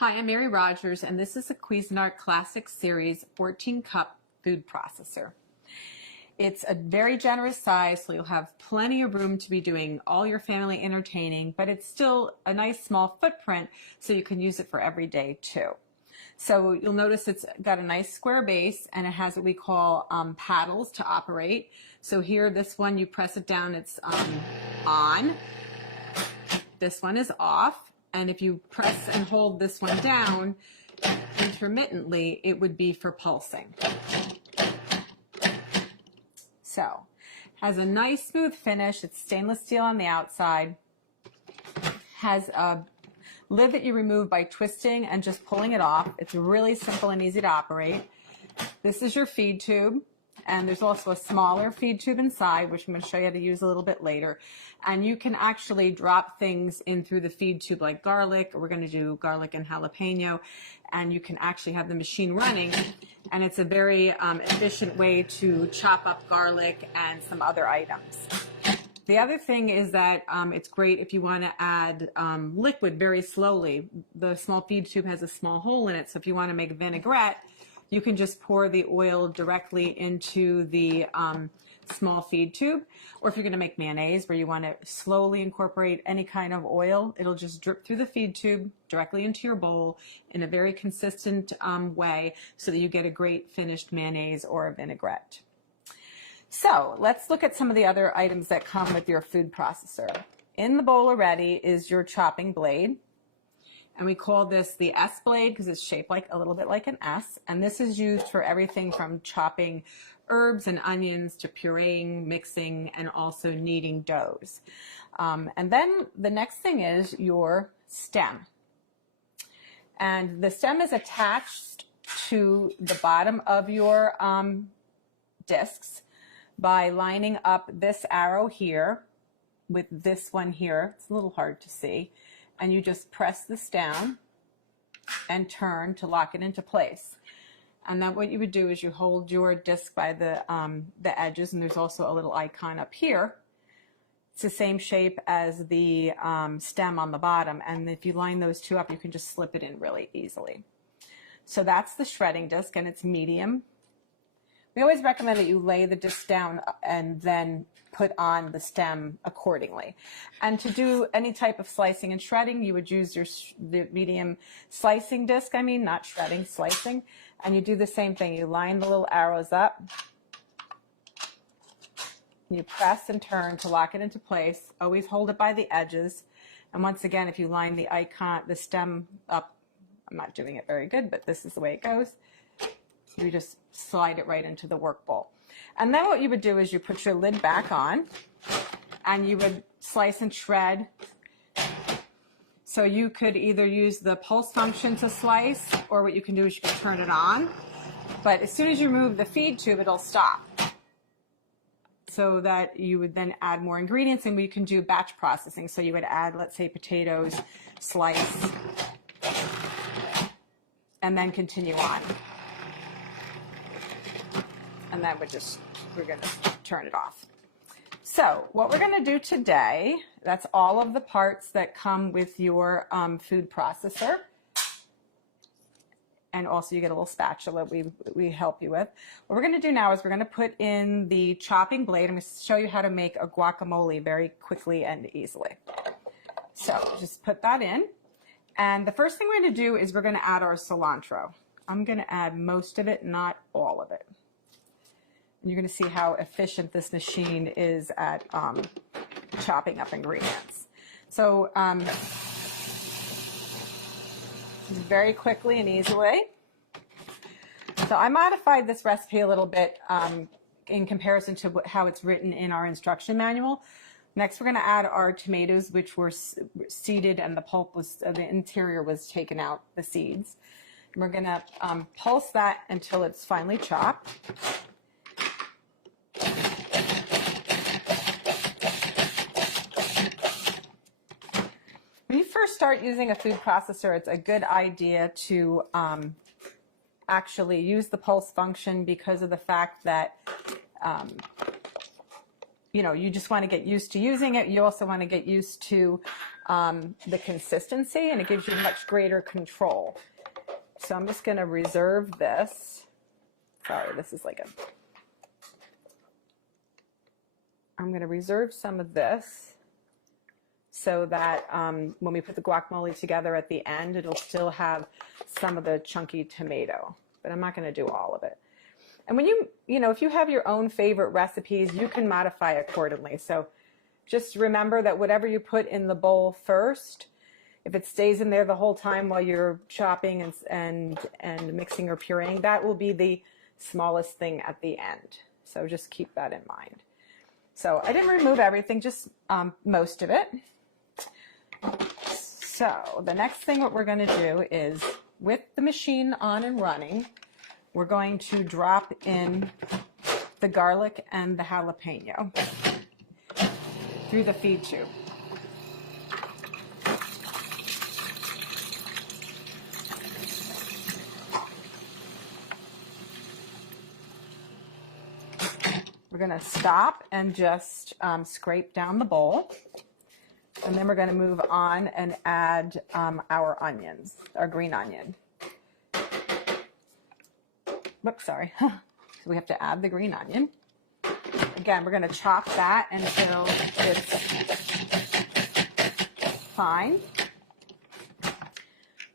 Hi, I'm Mary Rogers, and this is a Cuisinart Classic Series 14-cup food processor. It's a very generous size, so you'll have plenty of room to be doing all your family entertaining, but it's still a nice small footprint, so you can use it for every day too. So you'll notice it's got a nice square base, and it has what we call paddles to operate. So here, this one, you press it down, it's on. This one is off. And if you press and hold this one down intermittently, it would be for pulsing. So, has a nice smooth finish. It's stainless steel on the outside. Has a lid that you remove by twisting and just pulling it off. It's really simple and easy to operate. This is your feed tube. And there's also a smaller feed tube inside, which I'm going to show you how to use a little bit later. And you can actually drop things in through the feed tube like garlic. We're going to do garlic and jalapeno. And you can actually have the machine running. And it's a very efficient way to chop up garlic and some other items. The other thing is that it's great if you want to add liquid very slowly. The small feed tube has a small hole in it, so if you want to make vinaigrette, you can just pour the oil directly into the small feed tube. Or if you're going to make mayonnaise where you want to slowly incorporate any kind of oil, it'll just drip through the feed tube directly into your bowl in a very consistent way so that you get a great finished mayonnaise or a vinaigrette. So let's look at some of the other items that come with your food processor. In the bowl already is your chopping blade. And we call this the S blade because it's shaped like a little bit like an S. And this is used for everything from chopping herbs and onions to pureeing, mixing, and also kneading doughs. And then the next thing is your stem. And the stem is attached to the bottom of your discs by lining up this arrow here with this one here. It's a little hard to see. And you just press this down and turn to lock it into place. And then what you would do is you hold your disc by the edges, and there's also a little icon up here. It's the same shape as the stem on the bottom, and if you line those two up, you can just slip it in really easily. So that's the shredding disc, and it's medium. We always recommend that you lay the disc down and then put on the stem accordingly. And to do any type of slicing and shredding, you would use the medium slicing disc, not shredding, slicing. And you do the same thing. You line the little arrows up. You press and turn to lock it into place. Always hold it by the edges. And once again, if you line the stem up, I'm not doing it very good, but this is the way it goes. You just slide it right into the work bowl. And then what you would do is you put your lid back on and you would slice and shred. So you could either use the pulse function to slice, or what you can do is you can turn it on. But as soon as you remove the feed tube, it'll stop. So that you would then add more ingredients, and we can do batch processing. So you would add, let's say, potatoes, slice, and then continue on. And then we're going to turn it off. So what we're going to do today, that's all of the parts that come with your food processor. And also you get a little spatula we help you with. What we're going to do now is we're going to put in the chopping blade. I'm going to show you how to make a guacamole very quickly and easily. So just put that in. And the first thing we're going to do is we're going to add our cilantro. I'm going to add most of it, not all of it. And you're going to see how efficient this machine is at chopping up ingredients. So very quickly and easily. So I modified this recipe a little bit in comparison to how it's written in our instruction manual. Next, we're going to add our tomatoes, which were seeded, and the pulp the interior was taken out, the seeds. And we're going to pulse that until it's finely chopped. When you first start using a food processor, it's a good idea to actually use the pulse function because of the fact that you know, you just want to get used to using it. You also want to get used to the consistency, and it gives you much greater control. So I'm just going to reserve this. Sorry, this is like a... I'm going to reserve some of this so that when we put the guacamole together at the end, it'll still have some of the chunky tomato, but I'm not going to do all of it. And when you know, if you have your own favorite recipes, you can modify accordingly. So just remember that whatever you put in the bowl first, if it stays in there the whole time while you're chopping and mixing or pureeing, that will be the smallest thing at the end. So just keep that in mind. So I didn't remove everything, just most of it. So the next thing what we're going to do is, with the machine on and running, we're going to drop in the garlic and the jalapeno through the feed tube. We're going to stop and just scrape down the bowl. And then we're going to move on and add our onions, our green onion. Whoops, sorry. So we have to add the green onion. Again, we're going to chop that until it's fine.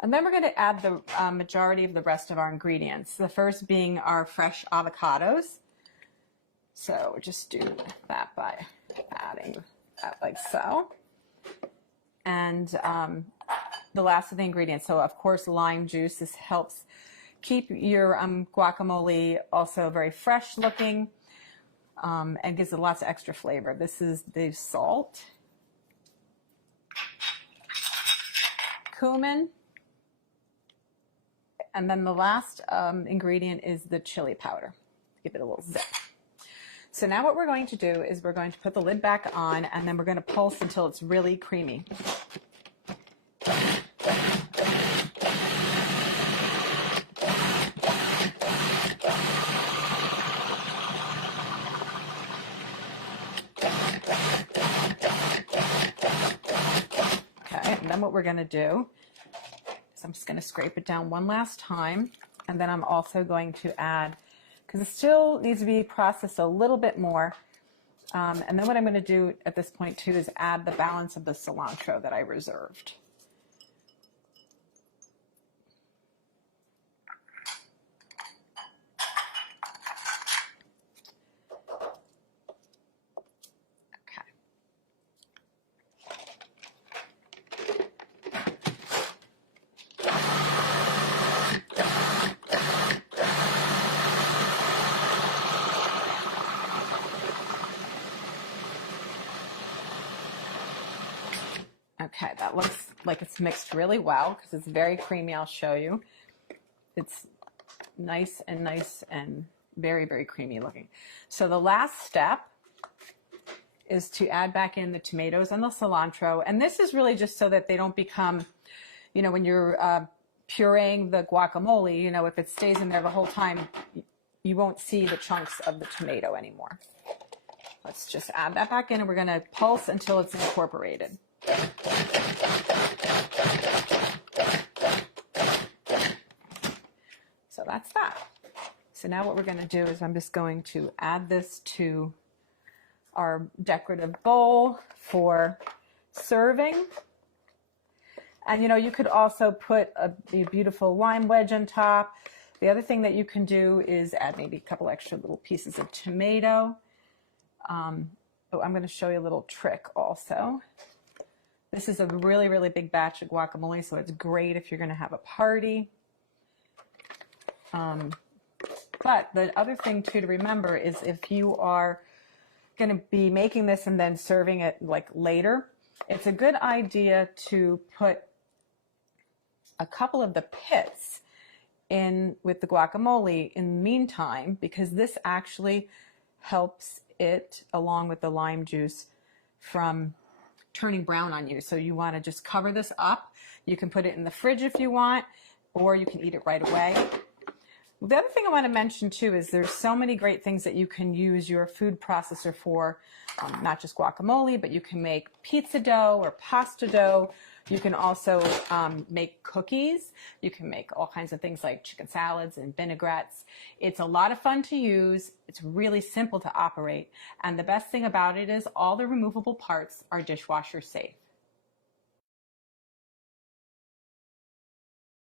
And then we're going to add the majority of the rest of our ingredients. The first being our fresh avocados. So just do that by adding that like so. And the last of the ingredients, so of course lime juice. This helps keep your guacamole also very fresh looking and gives it lots of extra flavor. This is the salt, cumin, and then the last ingredient is the chili powder. Give it a little zip. So now what we're going to do is we're going to put the lid back on, and then we're going to pulse until it's really creamy. Okay, and then what we're going to do is I'm just going to scrape it down one last time, and then I'm also going to add, because it still needs to be processed a little bit more. And then what I'm going to do at this point too is add the balance of the cilantro that I reserved. Okay, that looks like it's mixed really well because it's very creamy. I'll show you. It's nice and very, very creamy looking. So the last step is to add back in the tomatoes and the cilantro. And this is really just so that they don't become, you know, when you're pureeing the guacamole, you know, if it stays in there the whole time, you won't see the chunks of the tomato anymore. Let's just add that back in, and we're going to pulse until it's incorporated. So that's that. So now what we're going to do is I'm just going to add this to our decorative bowl for serving. And you know, you could also put a beautiful lime wedge on top. The other thing that you can do is add maybe a couple extra little pieces of tomato. Oh, I'm going to show you a little trick also. This is a really, really big batch of guacamole, so it's great if you're going to have a party. But the other thing too to remember is if you are going to be making this and then serving it like later, it's a good idea to put a couple of the pits in with the guacamole in the meantime, because this actually helps it, along with the lime juice, from turning brown on you. So you want to just cover this up. You can put it in the fridge if you want, or you can eat it right away. The other thing I want to mention too is there's so many great things that you can use your food processor for, not just guacamole, but you can make pizza dough or pasta dough. You can also make cookies. You can make all kinds of things like chicken salads and vinaigrettes. It's a lot of fun to use. It's really simple to operate. And the best thing about it is all the removable parts are dishwasher safe.